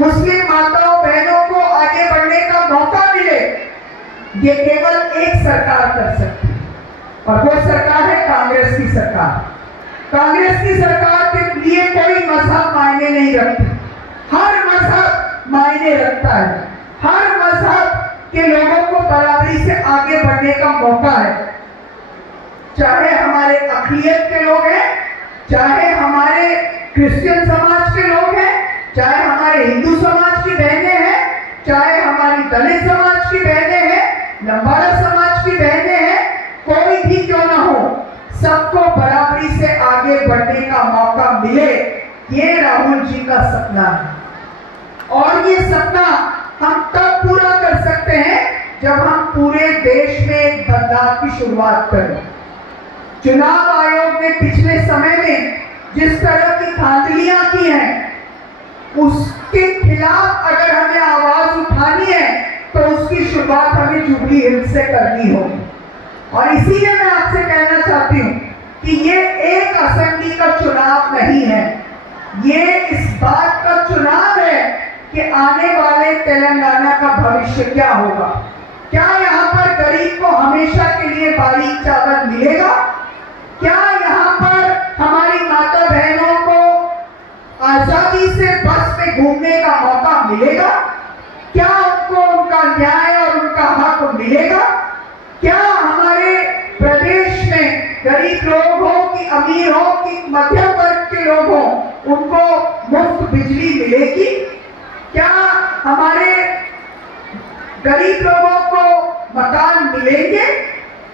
मुस्लिम माताओं बहनों को आगे बढ़ने का मौका मिले, ये केवल एक सरकार कर सकती है, और वो सरकार है कांग्रेस की सरकार। कांग्रेस की सरकार के लिए कोई मजहब मायने नहीं रखती, हर मजहब मायने रखता है। हर मजहब के लोगों को बराबरी से आगे बढ़ने का मौका है, चाहे हमारे अक़लियत के लोग हैं, चाहे हमारे क्रिश्चियन समाज के लोग हैं, चाहे हमारे हिंदू समाज की बहनें हैं, चाहे हमारी दलित समाज की बहनें हैं, लंबाड़ा समाज की बहनें हैं, कोई भी क्यों ना हो, सबको बराबरी से आगे बढ़ने का मौका मिले, ये राहुल जी का सपना है। और ये सपना हम तब पूरा कर सकते हैं जब हम पूरे देश में एक बदलाव की शुरुआत करें। चुनाव आयोग ने पिछले समय में जिस तरह की धांधलियां की हैं, उसके खिलाफ अगर हमें आवाज उठानी है तो उसकी शुरुआत हमें जुबली हिल्स से करनी होगी। और इसीलिए मैं आपसे कहना चाहती हूँ कि ये एक असेंबली का चुनाव नहीं है, ये इस बात का चुनाव है कि आने वाले तेलंगाना का भविष्य क्या होगा। क्या यहाँ पर गरीब को हमेशा के लिए बारीक चावल मिलेगा? क्या यहाँ पर हमारी माता बहनों को आजादी से बस में घूमने का मौका मिलेगा? क्या उनको उनका न्याय और उनका हक मिलेगा? क्या हमारे प्रदेश में गरीब लोग हो कि अमीर हो कि मध्यम वर्ग के लोग हो, उनको मुफ्त बिजली मिलेगी? क्या हमारे गरीब लोगों को मकान मिलेंगे?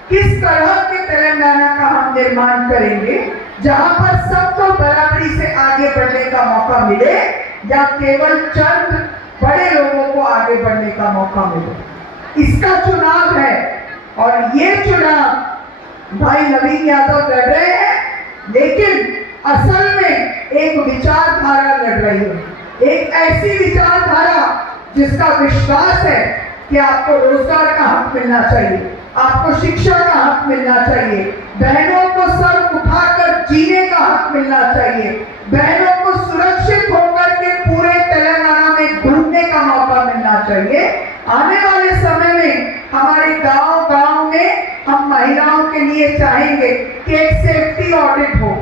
किस तरह के तेलंगाना का हम निर्माण करेंगे जहां पर सबको बराबरी से आगे बढ़ने का मौका मिले, या केवल चंद बड़े लोगों को आगे बढ़ने का मौका मिले? इसका चुनाव है। और ये चुनाव भाई नवीन यादव लड़ रहे हैं, लेकिन असल में एक विचारधारा लड़ रही है, एक ऐसी विचारधारा जिसका विश्वास है कि आपको रोजगार का हक मिलना चाहिए, आपको शिक्षा का हक मिलना चाहिए, बहनों को सर उठाकर जीने का हक मिलना चाहिए, बहनों को सुरक्षित होकर के पूरे तेलंगाना में घूमने का मौका मिलना चाहिए। आने वाले समय में हमारे गांव-गांव में हम महिलाओं के लिए चाहेंगे कि एक सेफ्टी ऑडिट हो,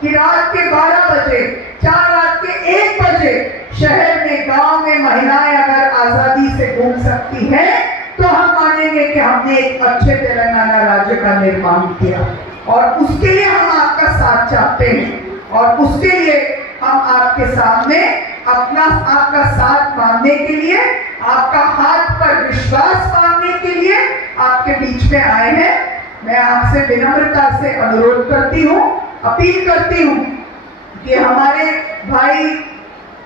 कि रात के 12 बजे, 4 रात के 1 बजे शहर में, गांव में महिलाएं अगर आजादी से घूम सकती हैं तो हम मानेंगे कि हमने एक अच्छे तेलंगाना राज्य का निर्माण किया। और उसके लिए हम आपका साथ चाहते हैं, और उसके लिए हम आपके सामने आपका साथ मांगने के लिए, आपका हाथ पर विश्वास मांगने के लिए आपके बीच में आए हैं। मैं आपसे विनम्रता से अनुरोध करती हूँ, अपील करती हूँ कि हमारे भाई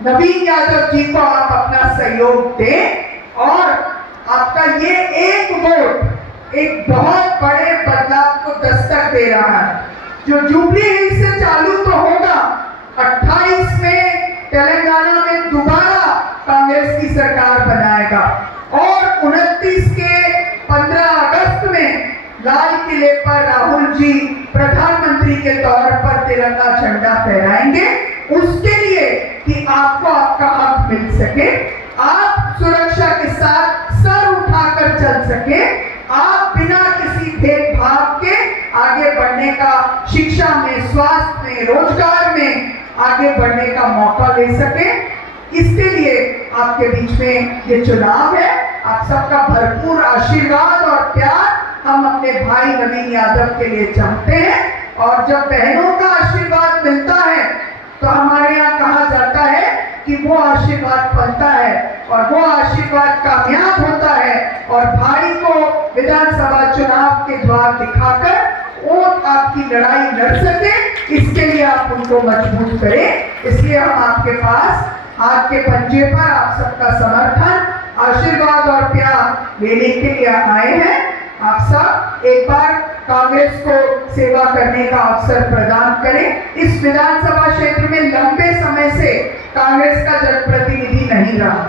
नवीन यादव जी को आप अपना सहयोग दें, और आपका ये एक वोट एक बहुत बड़े बदलाव को दस्तक दे रहा है, जो जुबली हिल्स से चालू तो होगा। 28 में तेलंगाना में दोबारा कांग्रेस की सरकार बनाएगा, और 29 के 15 अगस्त में लाल किले पर राहुल जी प्रधानमंत्री के तौर पर तिरंगा झंडा फहराएंगे, उसके लिए कि आपको आपका हक मिल सके, आप सुरक्षा के साथ सर उठाकर चल सके, आप बिना किसी भेदभाव के आगे बढ़ने का, शिक्षा में, स्वास्थ्य में, रोजगार में आगे बढ़ने का मौका ले सके। इसके लिए आपके बीच में ये चुनाव है। आप सबका भरपूर आशीर्वाद और प्यार हम अपने भाई नवीन यादव के लिए चाहते हैं। और जब बहनों का आशीर्वाद मिलता है तो हमारे यहाँ कहा जाता है कि वो आशीर्वाद फलता है और वो आशीर्वाद कामयाब होता है, और भाई को विधानसभा चुनाव के द्वार दिखाकर वो आपकी लड़ाई लड़ सके, इसके लिए आप उनको मजबूत करें। इसलिए हम आपके पास हाथ के पंजे पर आप सबका समर्थन, आशीर्वाद और प्यार लेने के लिए आए हैं। आप सब एक बार कांग्रेस को सेवा करने का अवसर प्रदान करें। इस विधानसभा क्षेत्र में लंबे समय से कांग्रेस का जनप्रतिनिधि नहीं रहा,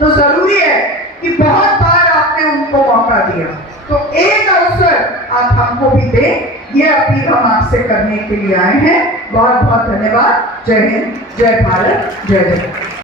तो जरूरी है कि बहुत बार आपने उनको मौका दिया, तो एक अवसर आप हमको भी दें। ये अपील हम आपसे करने के लिए आए हैं। बहुत बहुत धन्यवाद। जय हिंद, जय भारत, जय जय।